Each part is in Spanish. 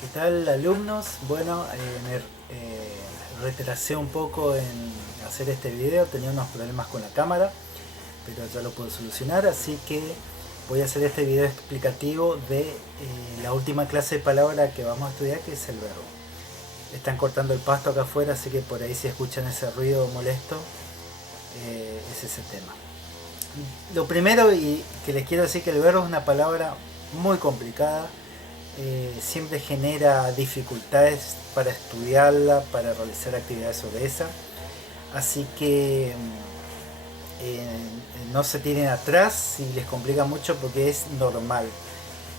¿Qué tal, alumnos? Bueno, retrasé un poco en hacer este video, tenía unos problemas con la cámara, pero ya lo puedo solucionar, así que voy a hacer este video explicativo de la última clase de palabra que vamos a estudiar, que es el verbo. Están cortando el pasto acá afuera, así que por ahí si escuchan ese ruido molesto, es ese tema. Lo primero y que les quiero decir que el verbo es una palabra muy complicada, siempre genera dificultades para estudiarla, para realizar actividades sobre esa. Así que eh, no se tiren atrás si les complica mucho porque es normal.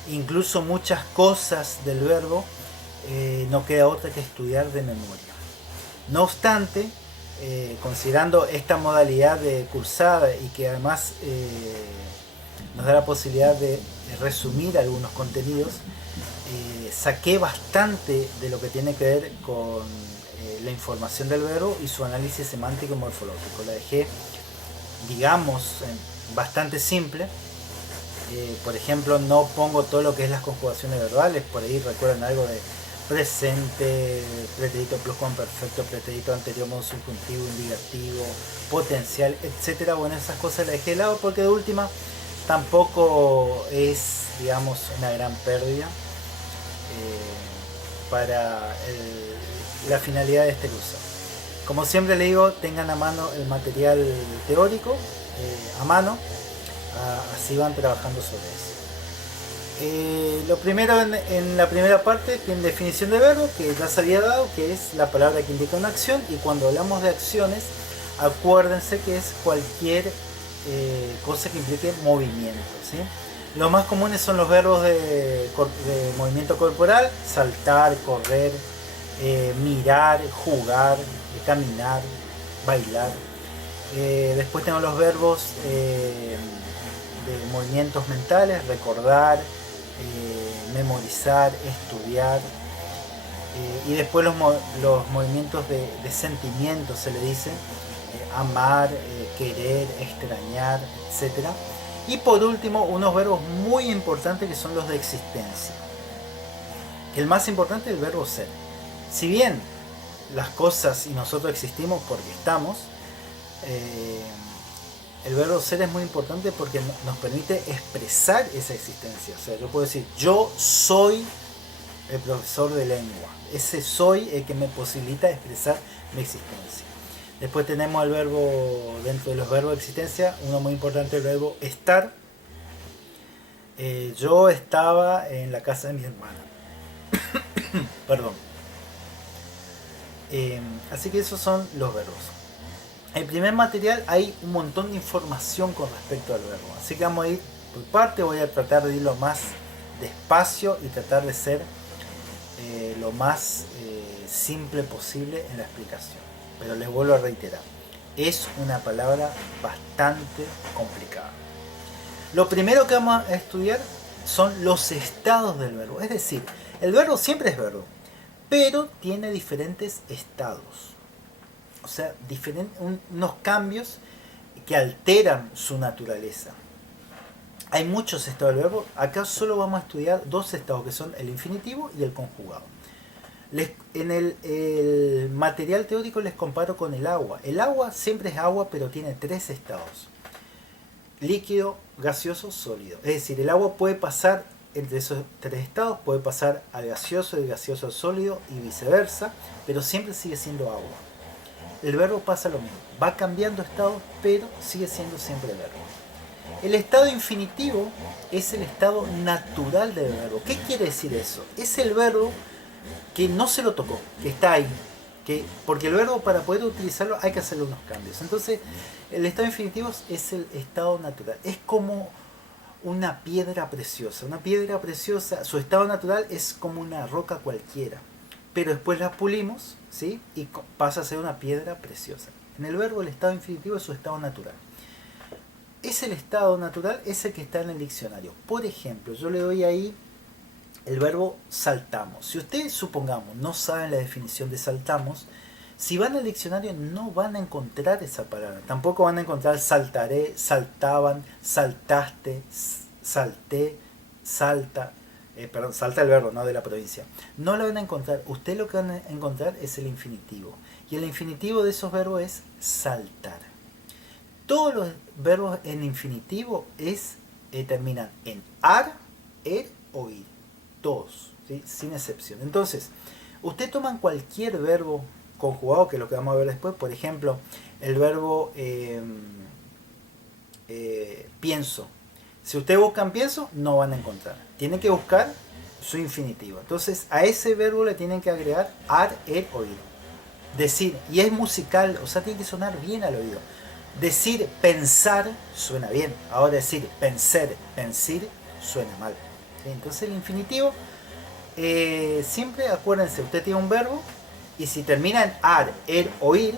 Incluso muchas cosas del verbo no queda otra que estudiar de memoria. No obstante, considerando esta modalidad de cursada y que además nos da la posibilidad de resumir algunos contenidos, saqué bastante de lo que tiene que ver con la información del verbo y su análisis semántico y morfológico. La dejé, digamos, bastante simple. Por ejemplo, no pongo todo lo que es las conjugaciones verbales. Por ahí recuerdan algo de presente, pretérito pluscuamperfecto, pretérito anterior, modo subjuntivo, indicativo, potencial, etcétera. Bueno, esas cosas las dejé de lado porque de última tampoco es, digamos, una gran pérdida para la finalidad de este curso. Como siempre le digo, tengan a mano el material teórico, a mano, así van trabajando sobre eso. Lo primero en la primera parte tiene definición de verbo, que ya se había dado, que es la palabra que indica una acción, y cuando hablamos de acciones, acuérdense que es cualquier cosa que implique movimiento, ¿sí? Los más comunes son los verbos de movimiento corporal: saltar, correr, mirar, jugar, caminar, bailar. Después tenemos los verbos de movimientos mentales: recordar, memorizar, estudiar. Y después los movimientos de sentimientos, se le dice: amar, querer, extrañar, etcétera. Y por último, unos verbos muy importantes que son los de existencia. El más importante es el verbo ser. Si bien las cosas y nosotros existimos porque estamos, el verbo ser es muy importante porque nos permite expresar esa existencia. O sea, yo puedo decir: yo soy el profesor de lengua. Ese soy el que me posibilita expresar mi existencia. Después tenemos el verbo, dentro de los verbos de existencia, uno muy importante, el verbo estar. Yo estaba en la casa de mi hermana. Perdón. Así que esos son los verbos. En el primer material hay un montón de información con respecto al verbo. Así que vamos a ir por parte, voy a tratar de ir lo más despacio y tratar de ser lo más simple posible en la explicación. Pero les vuelvo a reiterar, es una palabra bastante complicada. Lo primero que vamos a estudiar son los estados del verbo. Es decir, el verbo siempre es verbo, pero tiene diferentes estados. O sea, unos cambios que alteran su naturaleza. Hay muchos estados del verbo. Acá solo vamos a estudiar dos estados, que son el infinitivo y el conjugado. En el material teórico les comparo con el agua. El agua siempre es agua, pero tiene tres estados: líquido, gaseoso, sólido. Es decir, el agua puede pasar entre esos tres estados, puede pasar al gaseoso, del gaseoso al sólido y viceversa, pero siempre sigue siendo agua. El verbo pasa lo mismo, va cambiando estado, pero sigue siendo siempre verbo. El estado infinitivo es el estado natural del verbo. ¿Qué quiere decir eso? Es el verbo que no se lo tocó, que está ahí, porque el verbo, para poder utilizarlo, hay que hacerle unos cambios. Entonces, el estado infinitivo es el estado natural. Es como una piedra preciosa. Una piedra preciosa, su estado natural es como una roca cualquiera, pero después la pulimos, ¿sí? Y pasa a ser una piedra preciosa. En el verbo, el estado infinitivo es su estado natural. Es el estado natural, es el que está en el diccionario. Por ejemplo, yo le doy ahí el verbo saltamos. Si ustedes, supongamos, no saben la definición de saltamos, si van al diccionario no van a encontrar esa palabra. Tampoco van a encontrar saltaré, saltaban, saltaste, salté, salta, perdón, salta el verbo, no de la provincia. No lo van a encontrar. Usted lo que van a encontrar es el infinitivo. Y el infinitivo de esos verbos es saltar. Todos los verbos en infinitivo terminan en ar, er o ir. Todos, ¿sí? Sin excepción. Entonces, usted toma cualquier verbo conjugado, que es lo que vamos a ver después. Por ejemplo, el verbo pienso. Si ustedes buscan pienso, no van a encontrar. Tienen que buscar su infinitivo. Entonces, a ese verbo le tienen que agregar ar, er o ir. Decir, y es musical, o sea, tiene que sonar bien al oído. Decir pensar suena bien. Ahora decir pensar, pensir suena mal. ¿Sí? Entonces el infinitivo, siempre acuérdense, usted tiene un verbo y si termina en ar, er o ir,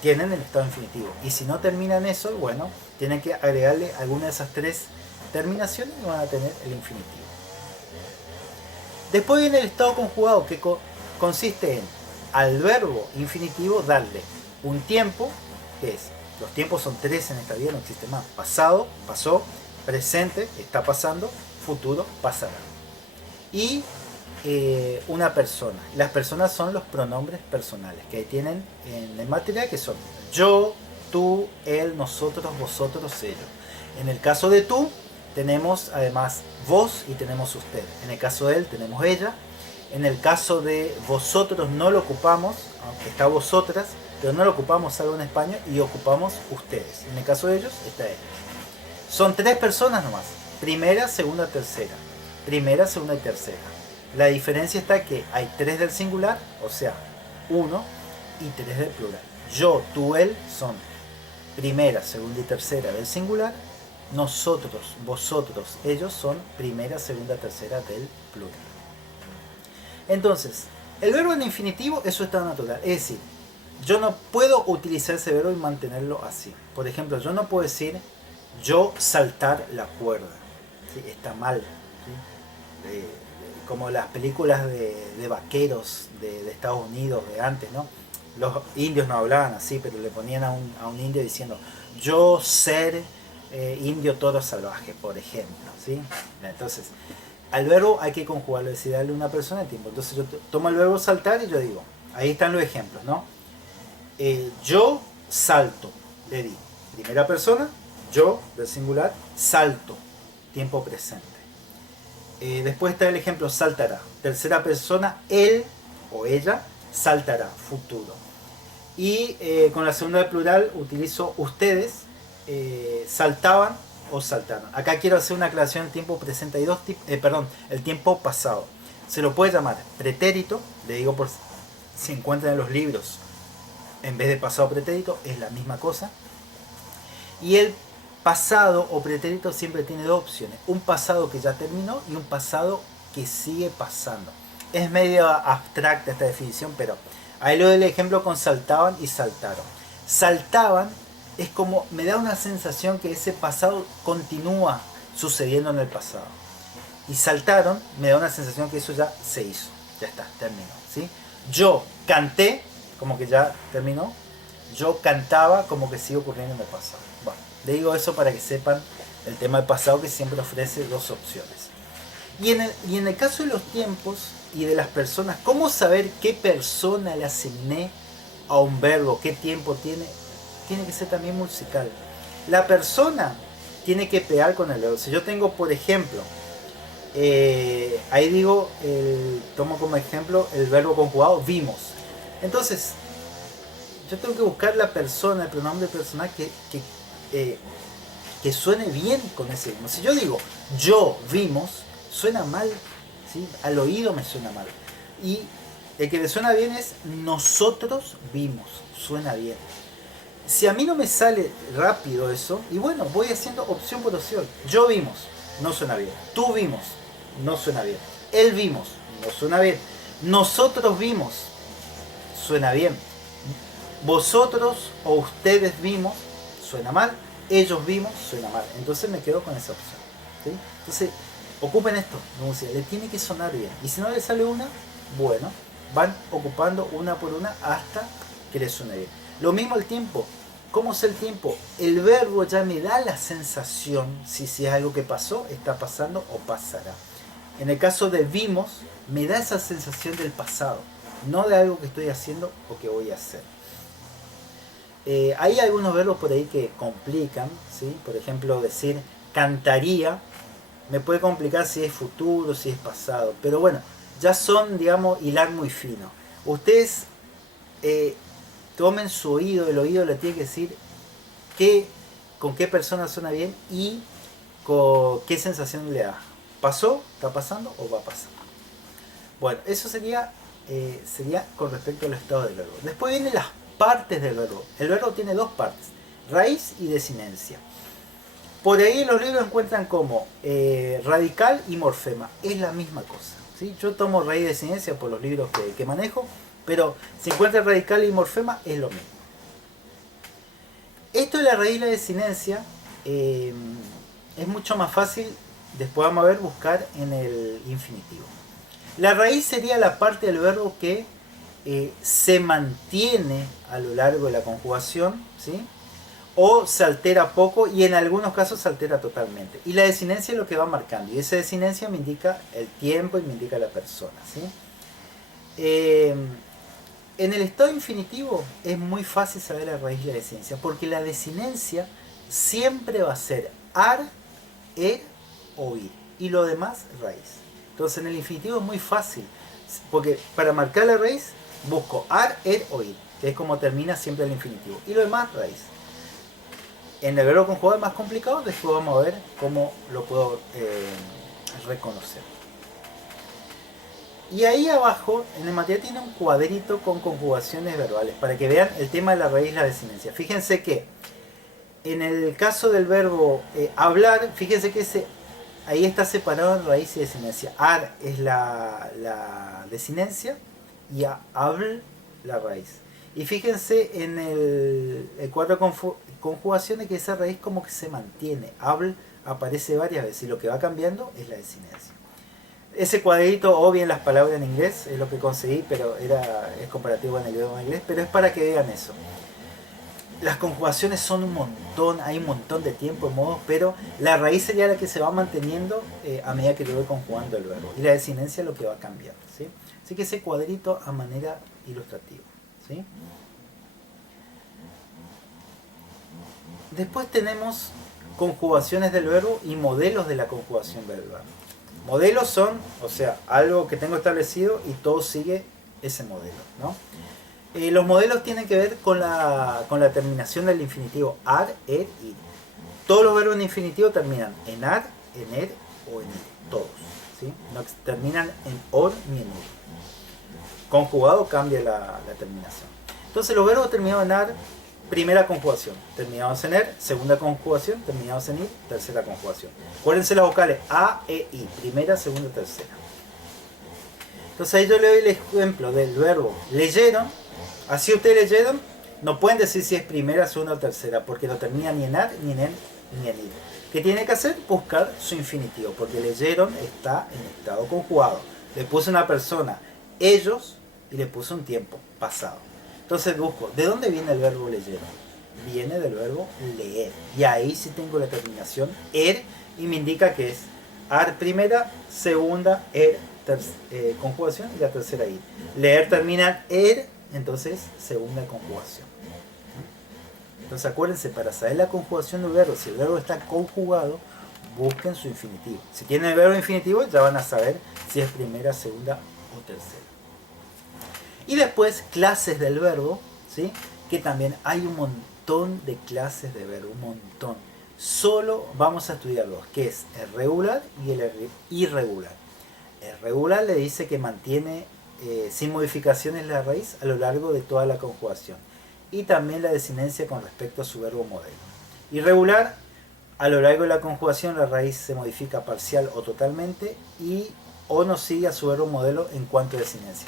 tienen el estado infinitivo. Y si no termina en eso, bueno, tienen que agregarle alguna de esas tres terminaciones y van a tener el infinitivo. Después viene el estado conjugado, que consiste en al verbo infinitivo darle un tiempo, que es, los tiempos son tres en esta vida, no existe más. Pasado, pasó, presente, está pasando, futuro, pasará. Y una persona. Las personas son los pronombres personales que ahí tienen en el material, que son yo, tú, él, nosotros, vosotros, ellos. En el caso de tú, tenemos además vos y tenemos usted. En el caso de él, tenemos ella. En el caso de vosotros no lo ocupamos, aunque está vosotras, pero no lo ocupamos algo en español y ocupamos ustedes. En el caso de ellos está él. Son tres personas nomás. Primera, segunda, tercera. Primera, segunda y tercera. La diferencia está que hay tres del singular, o sea, uno, y tres del plural. Yo, tú, él son primera, segunda y tercera del singular. Nosotros, vosotros, ellos son primera, segunda, tercera del plural. Entonces, el verbo en infinitivo es su estado natural. Es decir, yo no puedo utilizar ese verbo y mantenerlo así. Por ejemplo, yo no puedo decir yo saltar la cuerda. ¿Sí? Está mal. ¿Sí? Como las películas de vaqueros de Estados Unidos de antes, ¿no? Los indios no hablaban así, pero le ponían a un indio diciendo yo ser indio toro salvaje, por ejemplo. ¿Sí? Entonces, al verbo hay que conjugarlo, es decir, darle a una persona el tiempo. Entonces yo tomo el verbo saltar y yo digo, ahí están los ejemplos, ¿no? Yo salto, le di. Primera persona, yo, del singular, salto, tiempo presente. Después está el ejemplo saltará. Tercera persona, él o ella saltará, futuro. Y con la segunda del plural utilizo ustedes, saltaban o saltaron. Acá quiero hacer una aclaración en tiempo presente. Hay dos tipos, el tiempo pasado. Se lo puede llamar pretérito, le digo por si encuentran en los libros, en vez de pasado pretérito, es la misma cosa. Y el pasado o pretérito siempre tiene dos opciones. Un pasado que ya terminó y un pasado que sigue pasando. Es medio abstracta esta definición, pero ahí lo del ejemplo con saltaban y saltaron. Saltaban es como, me da una sensación que ese pasado continúa sucediendo en el pasado. Y saltaron, me da una sensación que eso ya se hizo. Ya está, terminó. ¿Sí? Yo canté, como que ya terminó. Yo cantaba, como que sigue ocurriendo en el pasado. Bueno, le digo eso para que sepan el tema del pasado, que siempre ofrece dos opciones. Y en el caso de los tiempos y de las personas, ¿cómo saber qué persona le asigné a un verbo? ¿Qué tiempo tiene? Tiene que ser también musical. La persona tiene que pegar con el verbo. Si yo tengo, por ejemplo, ahí digo, tomo como ejemplo el verbo conjugado vimos. Entonces, yo tengo que buscar la persona, el pronombre personal que suene bien con ese vimos. Si yo digo yo vimos, suena mal, ¿sí? Al oído me suena mal. Y el que me suena bien es nosotros vimos, suena bien. Si a mí no me sale rápido eso, y bueno, voy haciendo opción por opción. Yo vimos, no suena bien. Tú vimos, no suena bien. Él vimos, no suena bien. Nosotros vimos, suena bien. Vosotros o ustedes vimos, suena mal. Ellos vimos, suena mal. Entonces me quedo con esa opción. ¿Sí? Entonces, ocupen esto, le tiene que sonar bien. Y si no le sale una, bueno, van ocupando una por una hasta que les suene bien. Lo mismo el tiempo. ¿Cómo es el tiempo? El verbo ya me da la sensación si es algo que pasó, está pasando o pasará. En el caso de vimos, me da esa sensación del pasado, no de algo que estoy haciendo o que voy a hacer. Hay algunos verbos por ahí que complican, ¿sí? Por ejemplo, decir cantaría me puede complicar si es futuro, si es pasado, pero bueno, ya son, digamos, hilar muy fino. Ustedes tomen su oído, el oído le tiene que decir con qué persona suena bien y con qué sensación le da. ¿Pasó? ¿Está pasando? ¿O va a pasar? Bueno, eso sería con respecto al estado del verbo. Después vienen las partes del verbo. El verbo tiene dos partes, raíz y desinencia. Por ahí en los libros encuentran como radical y morfema. Es la misma cosa, ¿sí? Yo tomo raíz y desinencia por los libros que manejo, pero si encuentra radical y morfema es lo mismo. Esto de la raíz y la desinencia es mucho más fácil, después vamos a ver, buscar en el infinitivo. La raíz sería la parte del verbo que se mantiene a lo largo de la conjugación, ¿sí? O se altera poco y en algunos casos se altera totalmente. Y la desinencia es lo que va marcando. Y esa desinencia me indica el tiempo y me indica la persona, ¿sí? En el estado infinitivo es muy fácil saber la raíz y la desinencia, porque la desinencia siempre va a ser ar, er o ir. Y lo demás, raíz. Entonces en el infinitivo es muy fácil, porque para marcar la raíz busco ar, er o ir, que es como termina siempre el infinitivo. Y lo demás, raíz. En el verbo conjugado es más complicado, después vamos a ver cómo lo puedo reconocer. Y ahí abajo, en el material tiene un cuadrito con conjugaciones verbales, para que vean el tema de la raíz y la desinencia. Fíjense que en el caso del verbo hablar, fíjense que ahí está separado en raíz y desinencia. Ar es la desinencia y habl la raíz. Y fíjense en el cuadro de conjugaciones que esa raíz como que se mantiene. Habl aparece varias veces y lo que va cambiando es la desinencia. Ese cuadrito o bien las palabras en inglés es lo que conseguí, pero es comparativo en el idioma inglés, pero es para que vean eso. Las conjugaciones son un montón, hay un montón de tiempo y modos, pero la raíz sería la que se va manteniendo a medida que yo voy conjugando el verbo. Y la desinencia es lo que va cambiando, ¿sí? Así que ese cuadrito a manera ilustrativa, ¿sí? Después tenemos conjugaciones del verbo y modelos de la conjugación verbal. Modelos son, o sea, algo que tengo establecido y todo sigue ese modelo, ¿no? Los modelos tienen que ver con la terminación del infinitivo ar, er, ir. Todos los verbos en infinitivo terminan en ar, en er o en ir, todos, ¿sí? No terminan en or ni en ir. Conjugado cambia la terminación. Entonces los verbos terminados en ar, primera conjugación, terminados en er, segunda conjugación, terminados en ir, tercera conjugación. Acuérdense las vocales a, e, i, primera, segunda, tercera. Entonces ahí yo le doy el ejemplo del verbo leyeron. Así ustedes leyeron, no pueden decir si es primera, segunda o tercera, porque no termina ni en ar, ni en er, ni en ir. ¿Qué tiene que hacer? Buscar su infinitivo, porque leyeron está en estado conjugado. Le puse una persona, ellos, y le puse un tiempo, pasado. Entonces busco, ¿de dónde viene el verbo leyeron? Viene del verbo leer. Y ahí sí tengo la terminación er y me indica que es ar primera, segunda, er, conjugación y la tercera ir. Leer termina en er, entonces segunda conjugación. Entonces acuérdense, para saber la conjugación del verbo, si el verbo está conjugado, busquen su infinitivo. Si tienen el verbo infinitivo ya van a saber si es primera, segunda o tercera. Y después clases del verbo, ¿sí? Que también hay un montón de clases de verbo, un montón. Solo vamos a estudiar dos, que es el regular y el irregular. El regular le dice que mantiene sin modificaciones la raíz a lo largo de toda la conjugación. Y también la desinencia con respecto a su verbo modelo. Irregular, a lo largo de la conjugación la raíz se modifica parcial o totalmente y o no sigue a su verbo modelo en cuanto a desinencia.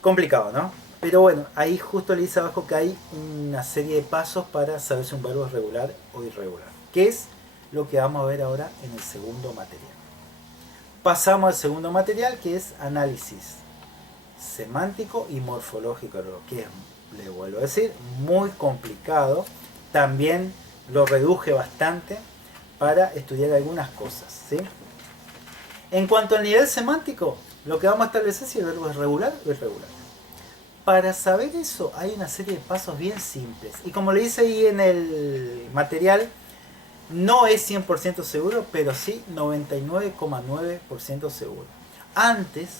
Complicado, ¿no? Pero bueno, ahí justo le dice abajo que hay una serie de pasos para saber si un verbo es regular o irregular. ¿Qué es lo que vamos a ver ahora en el segundo material? Pasamos al segundo material, que es análisis semántico y morfológico, lo que es, le vuelvo a decir, muy complicado. También lo reduje bastante para estudiar algunas cosas, ¿sí? En cuanto al nivel semántico, lo que vamos a establecer es si el verbo es regular o irregular. Para saber eso hay una serie de pasos bien simples. Y como le dice ahí en el material, no es 100% seguro, pero sí 99,9% seguro. Antes,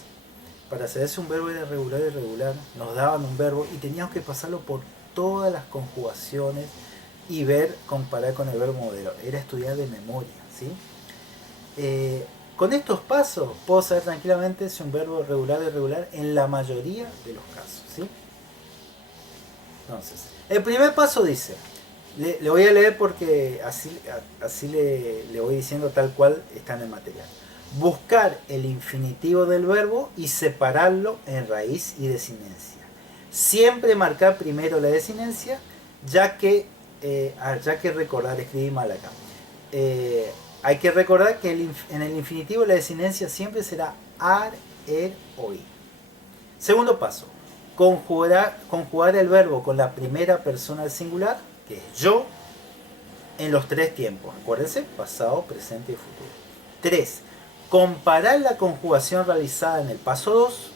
para saber si un verbo era regular o irregular, nos daban un verbo y teníamos que pasarlo por todas las conjugaciones y ver, comparar con el verbo modelo. Era estudiar de memoria, ¿sí? Con estos pasos puedo saber tranquilamente si un verbo es regular o irregular en la mayoría de los casos, ¿sí? Entonces, el primer paso dice, le voy a leer porque así le voy diciendo tal cual está en el material. Buscar el infinitivo del verbo y separarlo en raíz y desinencia. Siempre marcar primero la desinencia, ya que recordar, escribí mal acá. Hay que recordar que en el infinitivo la desinencia siempre será ar, er o i. Segundo paso, conjugar el verbo con la primera persona del singular, que es yo, en los tres tiempos. Acuérdense, pasado, presente y futuro. 3. Comparar la conjugación realizada en el paso 2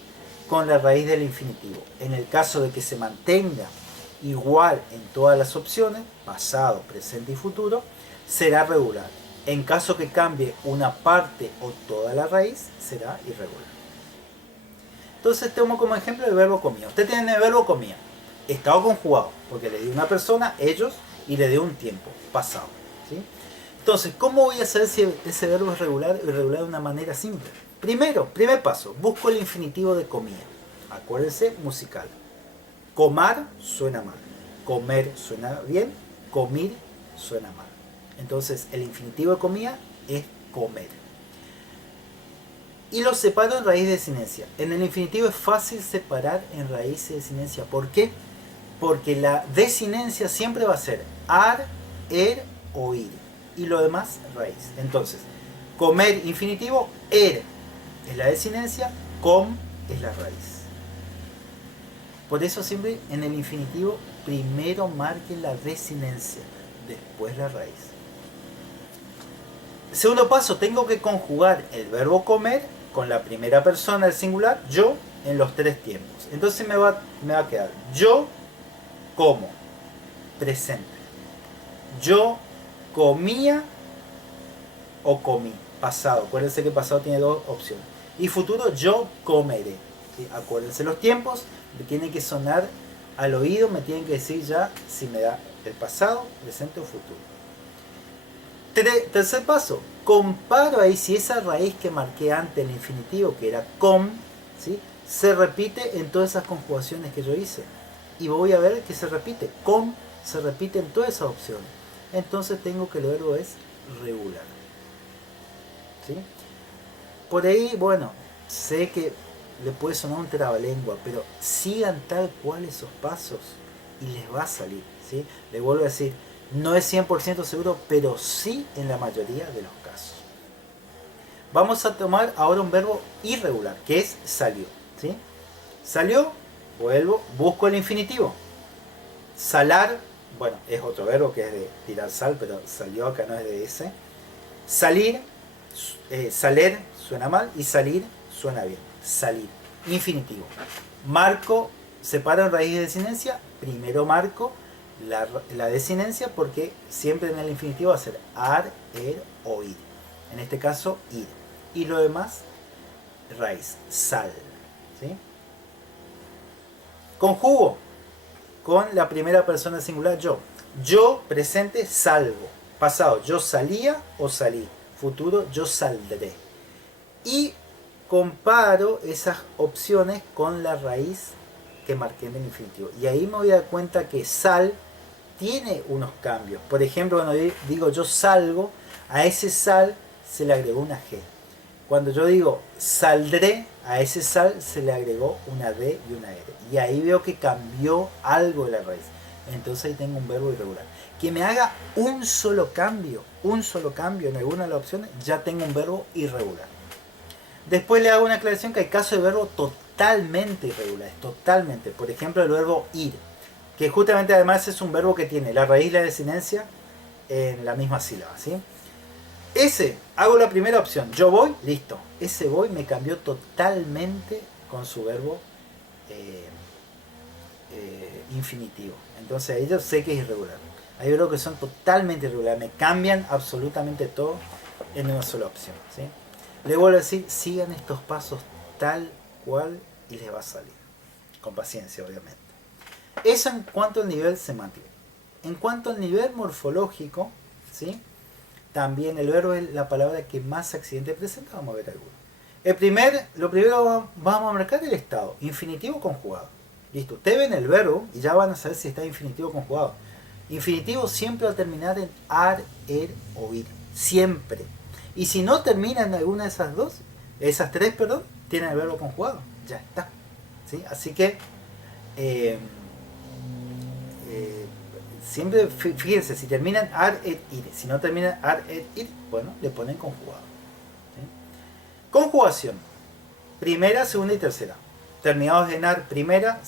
con la raíz del infinitivo. En el caso de que se mantenga igual en todas las opciones, pasado, presente y futuro, será regular. En caso que cambie una parte o toda la raíz, será irregular. Entonces tomo como ejemplo el verbo comía. Usted tiene el verbo comía. Estaba conjugado, porque le di una persona, ellos, y le di un tiempo, pasado, ¿sí? Entonces, ¿cómo voy a saber si ese verbo es regular o irregular de una manera simple? Primer paso, busco el infinitivo de comía. Acuérdense, musical. Comar suena mal. Comer suena bien. Comir suena mal. Entonces, el infinitivo de comía es comer. Y lo separo en raíz de desinencia. En el infinitivo es fácil separar en raíz de desinencia. ¿Por qué? Porque la desinencia siempre va a ser ar, er o ir. Y lo demás, raíz. Entonces, comer infinitivo, er es la desinencia, com es la raíz. Por eso siempre en el infinitivo primero marquen la desinencia, después la raíz. Segundo paso, tengo que conjugar el verbo comer con la primera persona del singular, yo, en los tres tiempos. Entonces me va a quedar yo como, presente. Yo comía o comí, pasado. Acuérdense que pasado tiene dos opciones. Y futuro, yo comeré. ¿Sí? Acuérdense, los tiempos tienen que sonar al oído, me tienen que decir ya si me da el pasado, presente o futuro. Tercer paso, comparo ahí si esa raíz que marqué antes en el infinitivo, que era com, ¿sí?, se repite en todas esas conjugaciones que yo hice. Y voy a ver que se repite. Com se repite en todas esas opciones. Entonces tengo que el verbo es regular. ¿Sí? Por ahí, bueno, sé que le puede sonar un trabalengua, pero sigan tal cual esos pasos y les va a salir. ¿Sí? Les vuelvo a decir, no es 100% seguro, pero sí en la mayoría de los casos. Vamos a tomar ahora un verbo irregular, que es salió. ¿Sí? Salió, vuelvo, busco el infinitivo. Salar, bueno, es otro verbo que es de tirar sal, pero salió acá no es de ese. Salir, saler suena mal y salir suena bien. Salir, infinitivo. Marco, separo en raíz de desinencia, primero marco la desinencia porque siempre en el infinitivo va a ser ar, er o ir. En este caso, ir. Y lo demás, raíz, sal. ¿Sí? Conjugo con la primera persona singular, yo. Yo, presente, salgo. Pasado, yo salía o salí. Futuro, yo saldré. Y comparo esas opciones con la raíz que marqué en el infinitivo. Y ahí me voy a dar cuenta que sal tiene unos cambios. Por ejemplo, cuando digo yo salgo, a ese sal se le agregó una G. Cuando yo digo saldré, a ese sal se le agregó una D y una R. Y ahí veo que cambió algo de la raíz. Entonces ahí tengo un verbo irregular. Que me haga un solo cambio en alguna de las opciones, ya tengo un verbo irregular. Después le hago una aclaración que hay casos de verbo totalmente irregulares, totalmente. Por ejemplo, el verbo ir, que justamente además es un verbo que tiene la raíz y la desinencia en la misma sílaba, ¿sí? Hago la primera opción. Yo voy, listo. Ese voy me cambió totalmente con su verbo eh, infinitivo. Entonces ahí yo sé que es irregular. Hay verbos que son totalmente irregulares. Me cambian absolutamente todo en una sola opción. ¿Sí? Le vuelvo a decir, sigan estos pasos tal cual y les va a salir. Con paciencia, obviamente. Eso en cuanto al nivel semántico. En cuanto al nivel morfológico, ¿sí? También el verbo es la palabra que más accidente presenta. Vamos a ver algunos. Lo primero vamos a marcar el estado. Infinitivo conjugado. Listo. Ustedes ven el verbo y ya van a saber si está infinitivo conjugado. Infinitivo siempre va a terminar en ar, er o ir. Siempre. Y si no termina en alguna de esas tres, perdón, tiene el verbo conjugado. Ya está. ¿Sí? Así que eh, siempre fíjense, si terminan ar, et, ir. Si no terminan ar, et, ir, bueno, le ponen conjugado. ¿Sí? Conjugación. Primera, segunda y tercera. Terminados en ar, primera.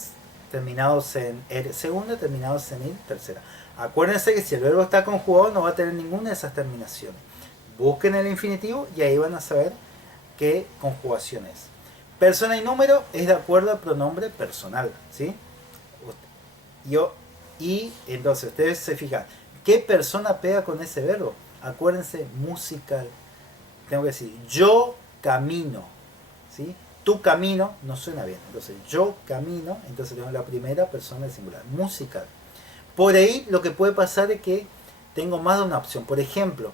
Terminados en er, segunda. Terminados en ir, tercera. Acuérdense que si el verbo está conjugado no va a tener ninguna de esas terminaciones. Busquen el infinitivo y ahí van a saber qué conjugación es. Persona y número es de acuerdo al pronombre personal. ¿Sí? Yo, y entonces ustedes se fijan, ¿qué persona pega con ese verbo? Acuérdense, musical. Tengo que decir, yo camino. ¿Sí? Tu camino no suena bien. Entonces, yo camino, entonces tengo la primera persona del singular. Musical. Por ahí lo que puede pasar es que tengo más de una opción. Por ejemplo,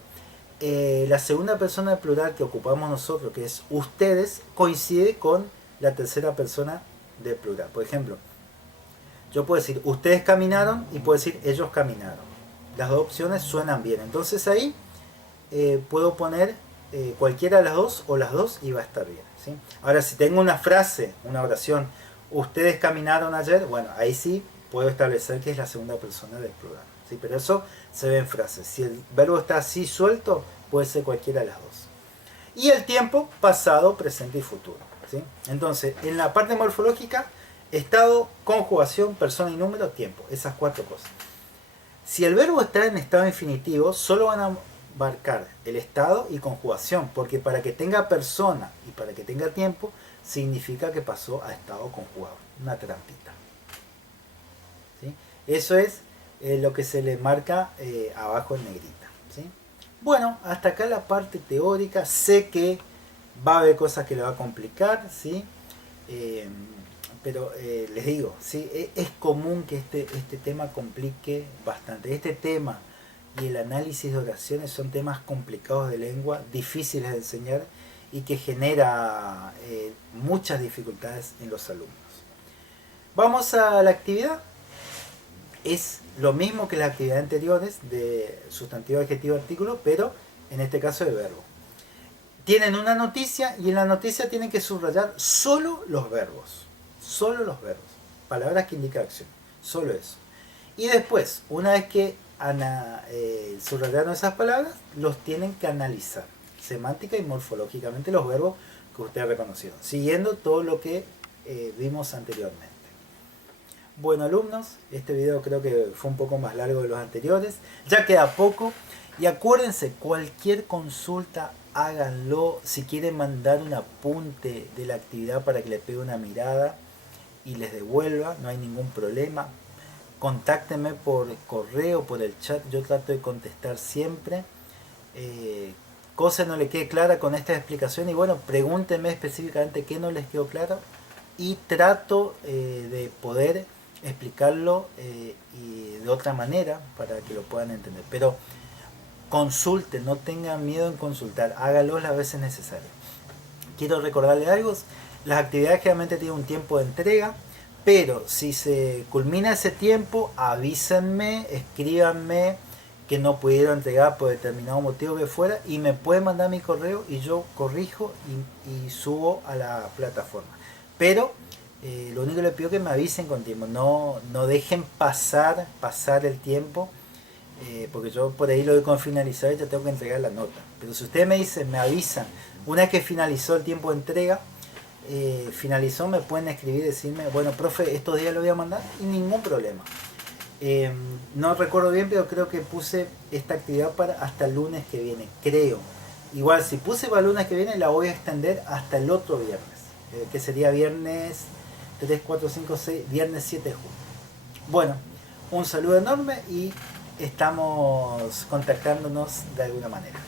la segunda persona del plural que ocupamos nosotros, que es ustedes, coincide con la tercera persona del plural. Por ejemplo, yo puedo decir ustedes caminaron y puedo decir ellos caminaron. Las dos opciones suenan bien. Entonces ahí puedo poner cualquiera de las dos o las dos y va a estar bien. ¿Sí? Ahora si tengo una frase, una oración, ustedes caminaron ayer, bueno, ahí sí puedo establecer que es la segunda persona del plural. ¿Sí? Pero eso se ve en frases. Si el verbo está así suelto, puede ser cualquiera de las dos. Y el tiempo, pasado, presente y futuro. ¿Sí? Entonces, en la parte morfológica, estado, conjugación, persona y número, tiempo. Esas cuatro cosas. Si el verbo está en estado infinitivo, solo van a marcar el estado y conjugación, porque para que tenga persona y para que tenga tiempo, significa que pasó a estado conjugado. Una trampita. ¿Sí? Eso es lo que se le marca abajo en negrita. ¿Sí? Bueno, hasta acá la parte teórica. Sé que va a haber cosas que le va a complicar, ¿sí? Pero les digo, ¿sí? Es común que este tema complique bastante. Este tema y el análisis de oraciones son temas complicados de lengua, difíciles de enseñar y que genera muchas dificultades en los alumnos. Vamos a la actividad. Es lo mismo que las actividades anteriores de sustantivo, adjetivo, artículo, pero en este caso de verbo. Tienen una noticia y en la noticia tienen que subrayar solo los verbos. Solo los verbos. Palabras que indican acción. Solo eso. Y después, una vez que subrayaron esas palabras, los tienen que analizar semántica y morfológicamente los verbos que ustedes reconocieron, siguiendo todo lo que vimos anteriormente. Bueno, alumnos, este video creo que fue un poco más largo de los anteriores. Ya queda poco. Y acuérdense, cualquier consulta, háganlo. Si quieren mandar un apunte de la actividad para que le pegue una mirada y les devuelva, no hay ningún problema. Contáctenme por correo, por el chat. Yo trato de contestar siempre. Cosa no le quede clara con esta explicación. Y bueno, pregúntenme específicamente qué no les quedó claro. Y trato de poder explicarlo y de otra manera para que lo puedan entender. Pero consulten, no tengan miedo en consultar, háganlo las veces necesarias. Quiero recordarles algo, las actividades generalmente tienen un tiempo de entrega, pero si se culmina ese tiempo, avísenme, escríbanme que no pudieron entregar por determinado motivo que fuera y me pueden mandar mi correo y yo corrijo y subo a la plataforma. Pero lo único que les pido es que me avisen con tiempo, no dejen pasar el tiempo, porque yo por ahí lo doy con finalizado y ya tengo que entregar la nota. Pero si ustedes me dicen, me avisan, una vez que finalizó el tiempo de entrega, finalizó, me pueden escribir y decirme, bueno, profe, estos días lo voy a mandar y ningún problema. No recuerdo bien, pero creo que puse esta actividad para hasta el lunes que viene, creo. Igual si puse para el lunes que viene la voy a extender hasta el otro viernes, que sería viernes 3 4 5 6 viernes 7 de junio. Bueno, un saludo enorme y estamos contactándonos de alguna manera.